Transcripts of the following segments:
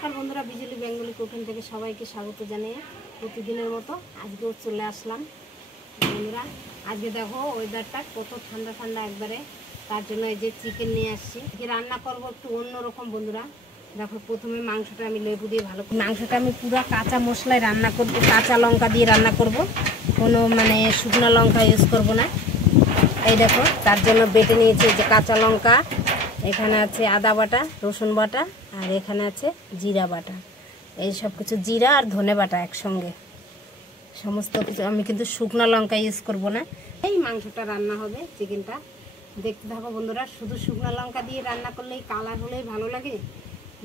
নমস্কার বন্ধুরা, বিজলি Bengali cooking থেকে সবাইকে স্বাগত জানিয়ে প্রতিদিনের মতো আজকেও চলে আসলাম। বন্ধুরা আজকে দেখো ওয়েদারটা কত ঠান্ডা ঠান্ডা একবারে, তার জন্য এই যে চিকেন নিয়ে আসছি। রান্না করব একটু অন্যরকম। বন্ধুরা দেখো, প্রথমে মাংসটা আমি লেবু দিয়ে ভালো করে, মাংসটা আমি পুরো কাঁচা মশলায় রান্না করব, কাঁচা লঙ্কা দিয়ে রান্না করব, কোনো শুকনো লঙ্কা ইউজ করব না। এই দেখো, তার জন্য বেটে নিয়েছি যে কাঁচা লঙ্কা, এখানে আছে আদা বাটা, রসুন বাটা, আর এখানে আছে জিরা বাটা। এই সব কিছু জিরা আর ধনে বাটা একসঙ্গে সমস্ত কিছু। আমি কিন্তু শুকনো লঙ্কা ইউজ করব না। এই মাংসটা রান্না হবে, চিকেনটা দেখতে থাকো বন্ধুরা। শুধু শুকনো লঙ্কা দিয়ে রান্না করলেই কালার হলেই ভালো লাগে,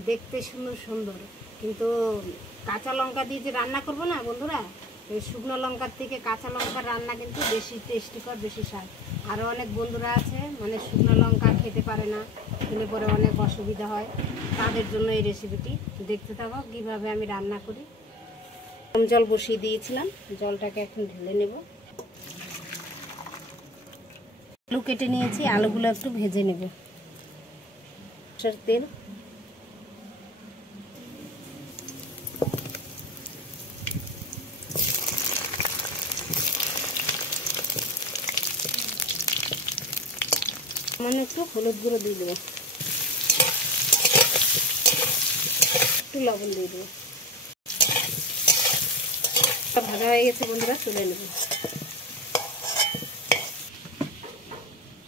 দেখতে সুন্দর সুন্দর, কিন্তু কাঁচা লঙ্কা দিয়ে যে রান্না করব না বন্ধুরা, এই শুকনো লঙ্কার থেকে কাঁচা লঙ্কার রান্না কিন্তু বেশি টেস্টিকর, বেশি স্বাদ। আরও অনেক বন্ধুরা আছে শুকনো লঙ্কা খেতে পারে না, খেলে পরে অনেক অসুবিধা হয়, তাদের জন্য এই রেসিপিটি। দেখতে থাকো কীভাবে আমি রান্না করি। গরম জল বসিয়ে দিয়েছিলাম, জলটাকে এখন ঢেলে নেব। আলু কেটে নিয়েছি, আলুগুলো একটু ভেজে নেব। সরষের তেল, একটু হলুদ গুঁড়ো দিয়ে দেবো, একটু লবণ দিয়ে দেবো। ভাজা হয়ে গেছে বন্ধুরা, তুলে নেব।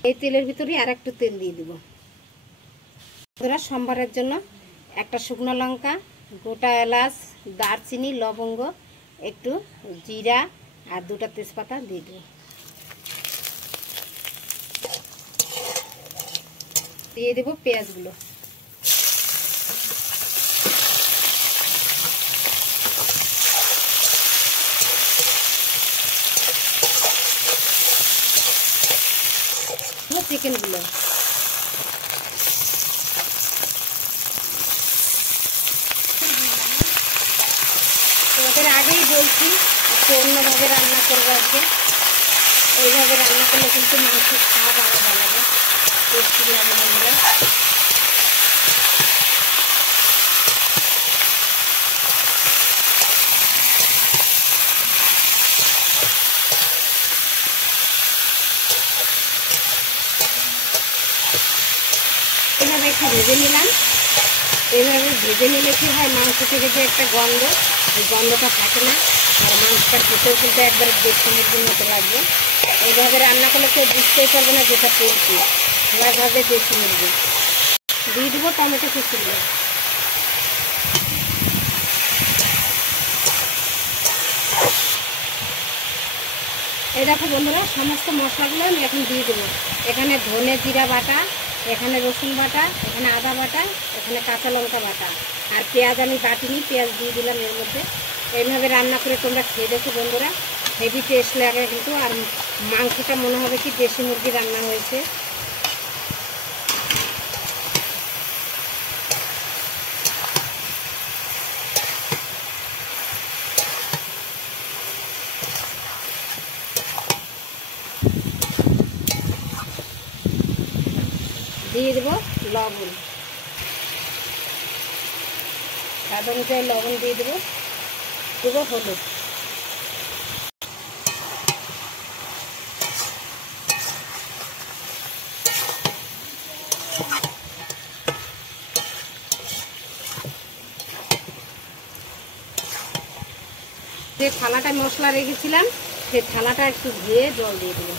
এই তেলের ভিতরে আর একটু তেল দিয়ে দেব বন্ধুরা। সম্বারের জন্য একটা শুকনো লঙ্কা, গোটা এলাচ, দারচিনি, লবঙ্গ, একটু জিরা আর দুটো তেজপাতা দিয়ে দেব। দিয়ে দেবো পেঁয়াজগুলো। চিকেনগুলো তোমাদের আগেই বলছি, একটু অন্যভাবে রান্না করবো আজকে। এইভাবে রান্না করলে কিন্তু মাংসের স্বাদ আরো ভালো লাগে, টেস্টি লাগে বন্ধুরা। এইভাবে একটু ভেজে নিলাম। এইভাবে ভেজে নিলে কি হয়, মাংস থেকে যে একটা গন্ধ, এই গন্ধটা থাকে না, আর মাংসটা খেতেও কিন্তু একবারে দেশি মুরগির মতো লাগবে। এইভাবে রান্না করলে কেউ বুঝতেই পারবে না যেটা করছি, সবাই ভাবে দেশি মুরগি। দিয়ে দেবো টমেটো কুচিগুলো। এই দেখো বন্ধুরা, সমস্ত মশলাগুলো আমি এখন দিয়ে দেবো। এখানে ধনে জিরা বাটা, এখানে রসুন বাটা, এখানে আদা বাটা, এখানে কাঁচা লঙ্কা বাটা, আর পেঁয়াজ আমি বাটিনি, পেঁয়াজ দিয়ে দিলাম এর মধ্যে। এইভাবে রান্না করে তোমরা খেয়ে দেখো বন্ধুরা, হেভি টেস্ট লাগে কিন্তু। আর মাংসটা মনে হবে কি দেশি মুরগি রান্না হয়েছে। দিয়ে দেবো লবণ, স্বাদ অনুযায়ী লবণ দিয়ে দেবো। দেবো হলুদ, যে থালাটায় মশলা রেখেছিলাম সেই থালাটা একটু ধুয়ে জল দিয়ে দেবো।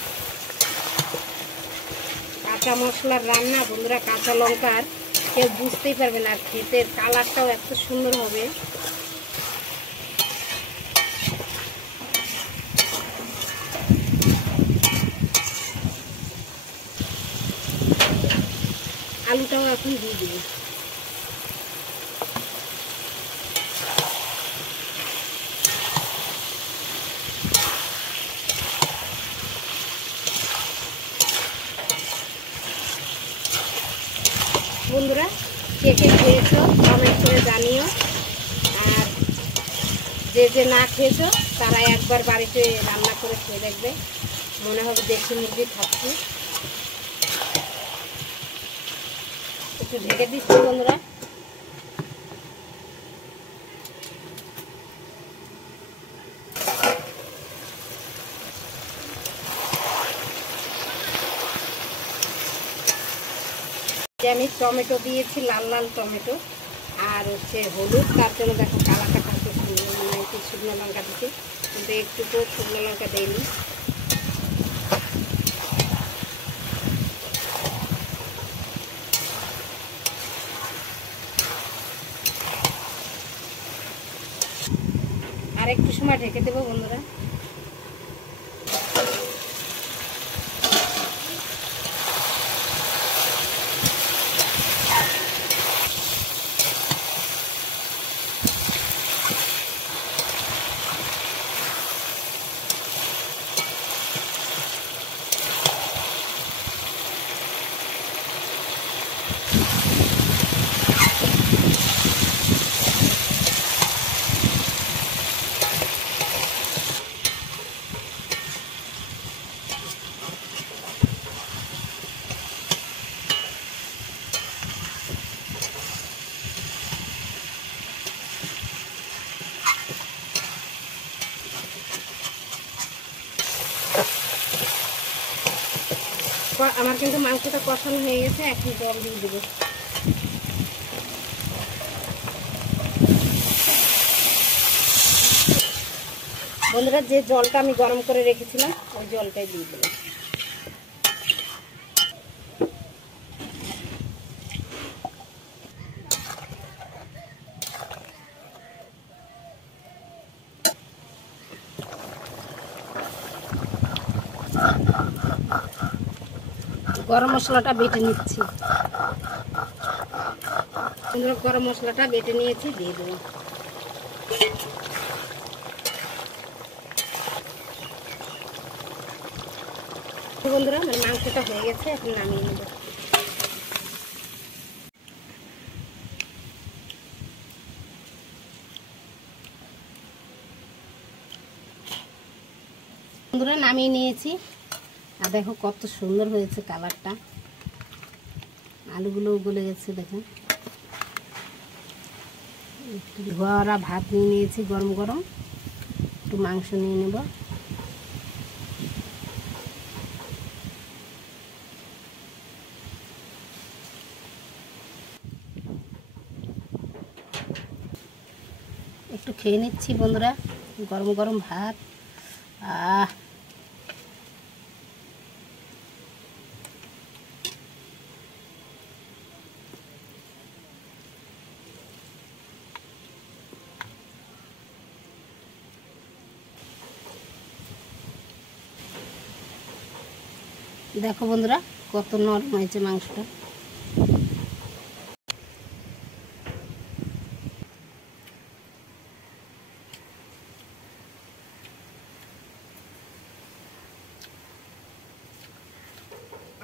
কাঁচা মশলার রান্না বন্ধুরা, কাঁচা লঙ্কার কেউ বুঝতেই পারবে না, আর খেতে কালারটাও এত সুন্দর হবে। আলুটাও এখন দিয়ে দেবো। বন্ধুরা কে কে খেয়েছো কমেন্ট করে জানিও, আর যে যে না খেয়েছো তারা একবার বাড়িতে রান্না করে খেয়ে দেখবে, মনে হবে দেশি মুরগি খাচ্ছি। একটু ঢেকে দিচ্ছি বন্ধুরা। যে আমি টমেটো দিয়েছি, লাল লাল টমেটো, আর হচ্ছে হলুদ, তার জন্য দেখো কালারটা কত সুন্দর, মানে একটু শুকনো লঙ্কা দিচ্ছি, কিন্তু একটুকু শুকনো লঙ্কা দেয়নি। আর একটু সময় ঢেকে দেবো বন্ধুরা। আমার কিন্তু মাংসটা কষানো হয়ে গেছে, এখন জল দিয়ে দেবো। বন্ধুরা, যে জলটা আমি গরম করে রেখেছিলাম ওই জলটাই দিয়ে দেবো। গরম মশলাটা বেটে নিচ্ছি। গরম মশলাটা বেটে নিয়েছি, দিয়ে দেবো। বন্ধুরা, আমার মাংসটা হয়ে গেছে, এখন নামিয়ে নেব। বন্ধুরা, নামিয়ে নিয়েছি, আর দেখো কত সুন্দর হয়েছে কালারটা, আলুগুলো গলে গেছে। দেখো ধোয়া ভাত নিয়ে নিয়েছি গরম গরম, একটু মাংস নিয়ে নেব। একটু খেয়ে নিচ্ছি বন্ধুরা, গরম গরম ভাত। দেখো বন্ধুরা, কত নরম হয়েছে মাংসটা।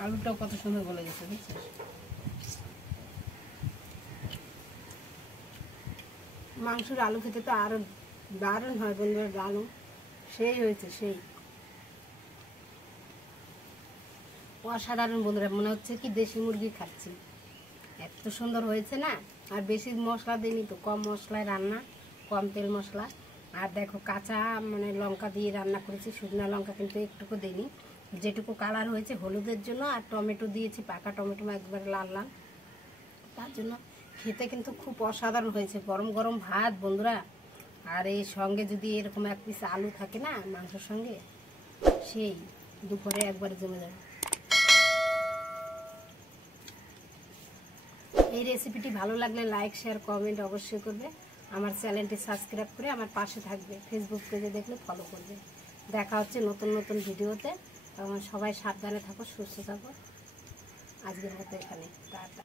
আলুটাও কত সুন্দর গলে গেছে, দেখছিস? মাংসের আলু খেতে তো আরো দারুণ হয় বন্ধুরা, দারুণ সেই হয়েছে, সেই অসাধারণ বন্ধুরা, মনে হচ্ছে কি দেশি মুরগি খাচ্ছি, এত সুন্দর হয়েছে না। আর বেশি মশলা দিইনি তো, কম মশলায় রান্না, কম তেল মশলা। আর দেখো কাঁচা মানে লঙ্কা দিয়ে রান্না করেছি, শুকনো লঙ্কা কিন্তু একটুকু দিইনি। যেটুকু কালার হয়েছে হলুদের জন্য, আর টমেটো দিয়েছি, পাকা টমেটো একবারে লাল লাল, তার জন্য খেতে কিন্তু খুব অসাধারণ হয়েছে। গরম গরম ভাত বন্ধুরা, আর এই সঙ্গে যদি এরকম এক পিস আলু থাকে না মাংসের সঙ্গে, সেই দুপুরে একবারে জমে যাবে। এই রেসিপিটি ভালো লাগলে লাইক শেয়ার কমেন্ট অবশ্যই করবে। আমার চ্যানেলটি সাবস্ক্রাইব করে আমার পাশে থাকবে। ফেসবুক পেজে দেখলে ফলো করবে। দেখা হচ্ছে নতুন নতুন ভিডিওতে। সবাই সাবধানে থাকো, সুস্থ থাকো। আজকের মতো এখানে টাটা।